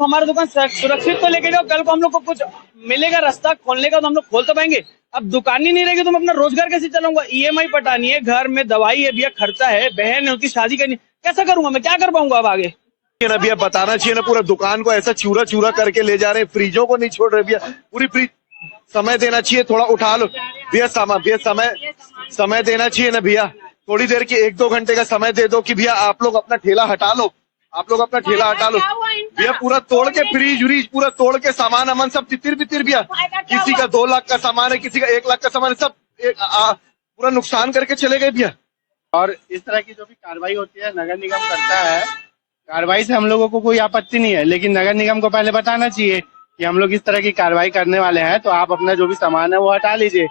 आप हमारा दुकान सुरक्षित तो लेके जाओ, कल को हम लोग को कुछ मिलेगा रास्ता खोलने का तो हम लोग खोल तो पाएंगे। अब दुकान ही नहीं रहेगी तो मैं अपना रोजगार कैसे चलाऊंगा? ईएमआई पटानी है, घर में दवाई है भैया, खर्चा है, बहन है उसकी शादी करनी, कैसा करूंगा मैं? क्या कर पाऊंगा अब आगे? ना भैया बताना चाहिए ना, पूरा दुकान को ऐसा चूरा चूरा करके ले जा रहे हैं, फ्रिजों को नहीं छोड़ रहे भैया, पूरी फ्रिज। समय देना चाहिए, थोड़ा उठा लो भैया, समय देना चाहिए ना भैया, थोड़ी देर की 1-2 घंटे का समय दे दो कि भैया आप लोग अपना ठेला हटा लो, आप लोग अपना ठेला हटा लो भैया। पूरा तोड़ के फ्रिज व्रीज पूरा तोड़ के सामान अमन सब तितिर बितिर भैया, किसी का 2 लाख का सामान है, किसी का 1 लाख का सामान है, सब पूरा नुकसान करके चले गए भैया। और इस तरह की जो भी कार्रवाई होती है नगर निगम करता है, कार्रवाई से हम लोगों को कोई आपत्ति नहीं है, लेकिन नगर निगम को पहले बताना चाहिए कि हम लोग इस तरह की कार्रवाई करने वाले हैं, तो आप अपना जो भी सामान है वो हटा लीजिए,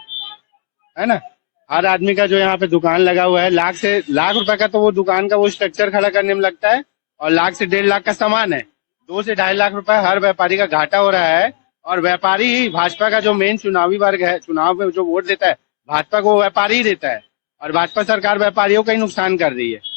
है ना। हर आदमी का जो यहाँ पे दुकान लगा हुआ है, लाख रुपए का तो वो दुकान का वो स्ट्रक्चर खड़ा करने में लगता है, और 1 से 1.5 लाख का सामान है, 2 से 2.5 लाख रुपए हर व्यापारी का घाटा हो रहा है। और व्यापारी ही भाजपा का जो मेन चुनावी वर्ग है, चुनाव में जो वोट देता है भाजपा को, वो व्यापारी ही देता है, और भाजपा सरकार व्यापारियों का ही नुकसान कर रही है।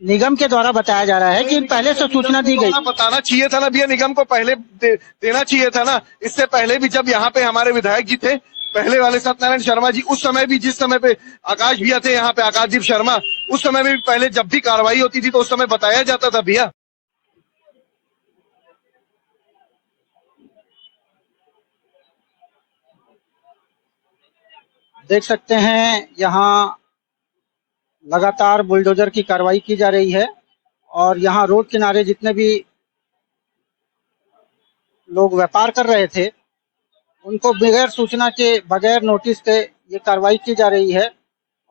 निगम के द्वारा बताया जा रहा है कि पहले से सूचना दी गई। बताना चाहिए था ना भैया, निगम को पहले देना चाहिए था ना। इससे पहले भी जब यहाँ पे हमारे विधायक जी थे, पहले वाले सत्यनारायण शर्मा जी, उस समय भी जिस समय पे आकाश भैया थे यहाँ पे, आकाशदीप शर्मा, उस समय में भी पहले जब भी कार्रवाई होती थी तो उस समय बताया जाता था भैया। देख सकते हैं यहाँ लगातार बुलडोजर की कार्रवाई की जा रही है, और यहाँ रोड किनारे जितने भी लोग व्यापार कर रहे थे उनको बगैर सूचना के, बगैर नोटिस के ये कार्रवाई की जा रही है,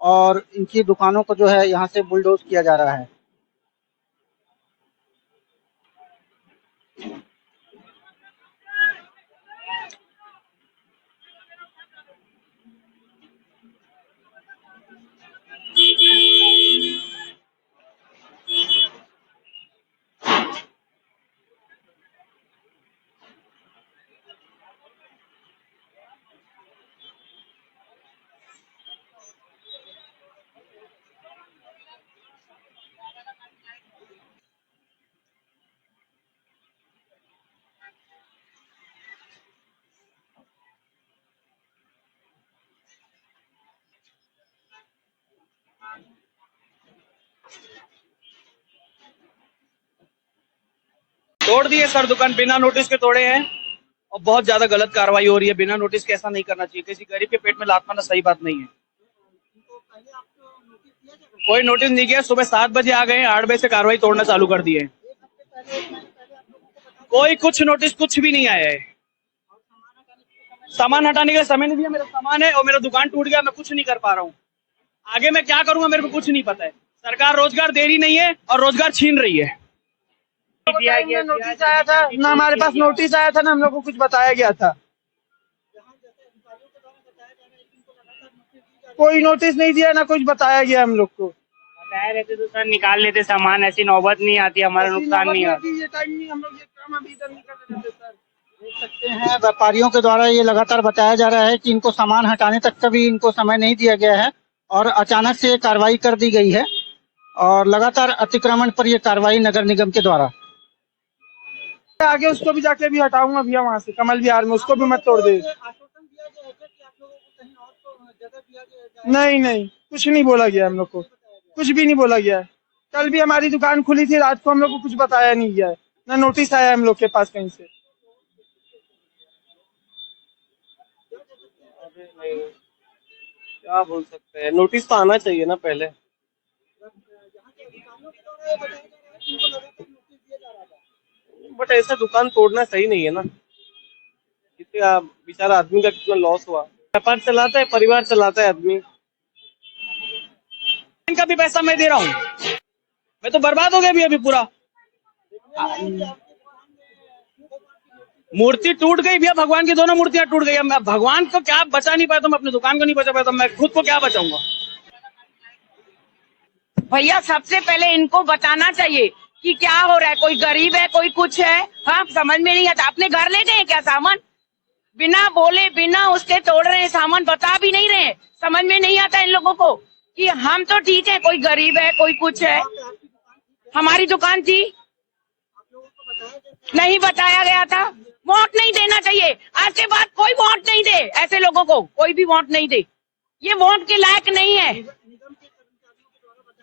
और इनकी दुकानों को जो है यहाँ से बुलडोज किया जा रहा है। तोड़ दिए सर दुकान, बिना नोटिस के तोड़े हैं, और बहुत ज्यादा गलत कार्रवाई हो रही है। बिना नोटिस के ऐसा नहीं करना चाहिए, किसी गरीब के पेट में लात मारना सही बात नहीं है। कोई नोटिस नहीं किया, सुबह 7 बजे आ गए, 8 बजे से कार्रवाई तोड़ना चालू कर दिए। कोई कुछ नोटिस कुछ भी नहीं आया है। सामान हटाने का समय नहीं दिया, मेरा सामान है और मेरा दुकान टूट गया, मैं कुछ नहीं कर पा रहा हूँ। आगे मैं क्या करूंगा मेरे को कुछ नहीं पता है। सरकार रोजगार दे रही नहीं है और रोजगार छीन रही है। नोटिस आया था ना, हमारे पास नोटिस आया था ना, हम लोग को कुछ बताया गया था। कोई नोटिस नहीं दिया ना कुछ बताया गया हम लोग को। बताए रहते तो सर निकाल लेते सामान, ऐसी नौबत नहीं आती, हमारा नुकसान नहीं आता। ये टाइम नहीं, हम लोग ये काम अभी इधर नहीं कर रहे थे सर। देख सकते हैं व्यापारियों के द्वारा ये लगातार बताया जा रहा है कि इनको सामान हटाने तक का भी इनको समय नहीं दिया गया है, और अचानक से कार्रवाई कर दी गई है। और लगातार अतिक्रमण पर ये कार्रवाई नगर निगम के द्वारा। आगे उसको भी जाके भी हटाऊंगा भैया वहाँ से, कमल विहार में, उसको भी मत तोड़ दे। नहीं नहीं, कुछ नहीं बोला गया हम लोग को, कुछ भी नहीं बोला गया है। कल भी हमारी दुकान खुली थी, रात को हम लोग को कुछ बताया नहीं गया है, ना नोटिस आया हम लोग के पास कहीं से। क्या बोल सकते हैं, नोटिस तो आना चाहिए ना पहले। बट ऐसा दुकान तोड़ना सही नहीं है ना, कितने बेचारा आदमी का कितना लॉस हुआ। व्यापार चलाता है, परिवार चलाता है आदमी। इनका भी पैसा मैं दे रहा हूँ, मैं तो बर्बाद हो गया अभी पूरा। मूर्ति टूट गई भैया, भगवान की दोनों मूर्तियां टूट गई। मैं भगवान को क्या बचा नहीं पाया, तो मैं अपनी दुकान को नहीं बचा पाया, तो मैं खुद को क्या बचाऊंगा। भैया सबसे पहले इनको बताना चाहिए कि क्या हो रहा है, कोई गरीब है, कोई कुछ है, हाँ समझ में नहीं आता। अपने घर ले गए क्या सामान, बिना बोले बिना उसके तोड़ रहे हैं सामान, बता भी नहीं रहे। समझ में नहीं आता इन लोगों को कि हम तो ठीक है, कोई गरीब है, कोई कुछ है। हमारी दुकान थी, नहीं बताया गया था। वोट नहीं देना चाहिए, आज के बाद कोई वोट नहीं दे, ऐसे लोगों को कोई भी वोट नहीं दे, ये वोट के लायक नहीं है।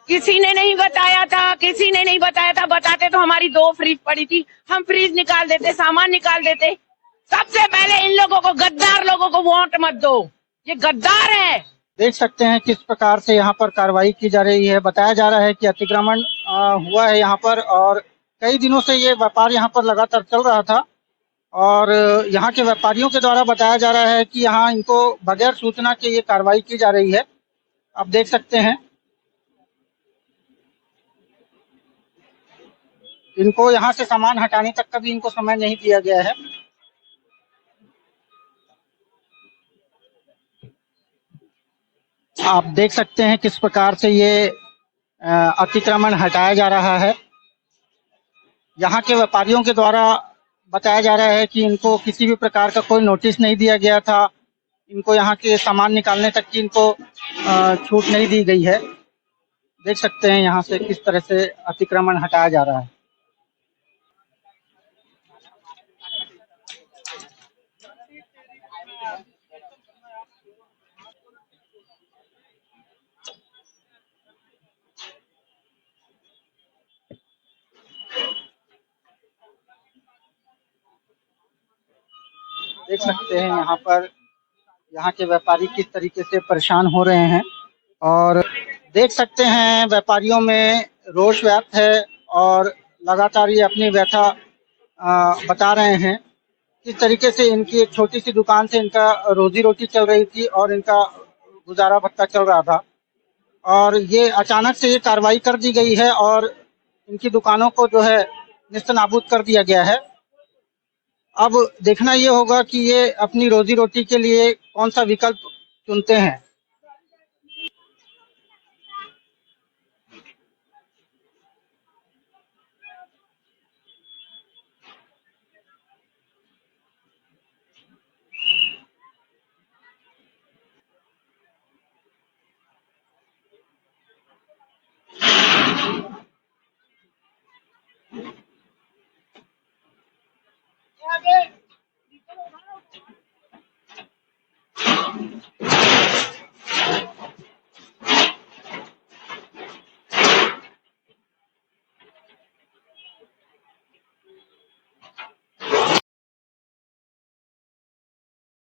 किसी ने नहीं बताया था, किसी ने नहीं बताया था, बताते तो हमारी 2 फ्रिज पड़ी थी, हम फ्रिज निकाल देते, सामान निकाल देते। सबसे पहले इन लोगों को, गद्दार लोगों को वोट मत दो, ये गद्दार है। देख सकते हैं किस प्रकार से यहाँ पर कार्रवाई की जा रही है। बताया जा रहा है कि अतिक्रमण हुआ है यहाँ पर, और कई दिनों से ये व्यापार यहाँ पर लगातार चल रहा था, और यहाँ के व्यापारियों के द्वारा बताया जा रहा है कि यहाँ इनको बगैर सूचना के ये कार्रवाई की जा रही है। आप देख सकते हैं, इनको यहाँ से सामान हटाने तक का भी इनको समय नहीं दिया गया है। आप देख सकते हैं किस प्रकार से ये अतिक्रमण हटाया जा रहा है। यहाँ के व्यापारियों के द्वारा बताया जा रहा है कि इनको किसी भी प्रकार का कोई नोटिस नहीं दिया गया था, इनको यहाँ के सामान निकालने तक की इनको छूट नहीं दी गई है। देख सकते हैं यहाँ से किस तरह से अतिक्रमण हटाया जा रहा है। देख सकते हैं यहाँ पर यहाँ के व्यापारी किस तरीके से परेशान हो रहे हैं, और देख सकते हैं व्यापारियों में रोष व्याप्त है, और लगातार ये अपनी व्यथा बता रहे हैं। किस तरीके से इनकी एक छोटी सी दुकान से इनका रोजी रोटी चल रही थी और इनका गुजारा भत्ता चल रहा था, और ये अचानक से ये कार्रवाई कर दी गई है और इनकी दुकानों को जो है निस्तनाबूद कर दिया गया है। अब देखना ये होगा कि ये अपनी रोजी रोटी के लिए कौन सा विकल्प चुनते हैं।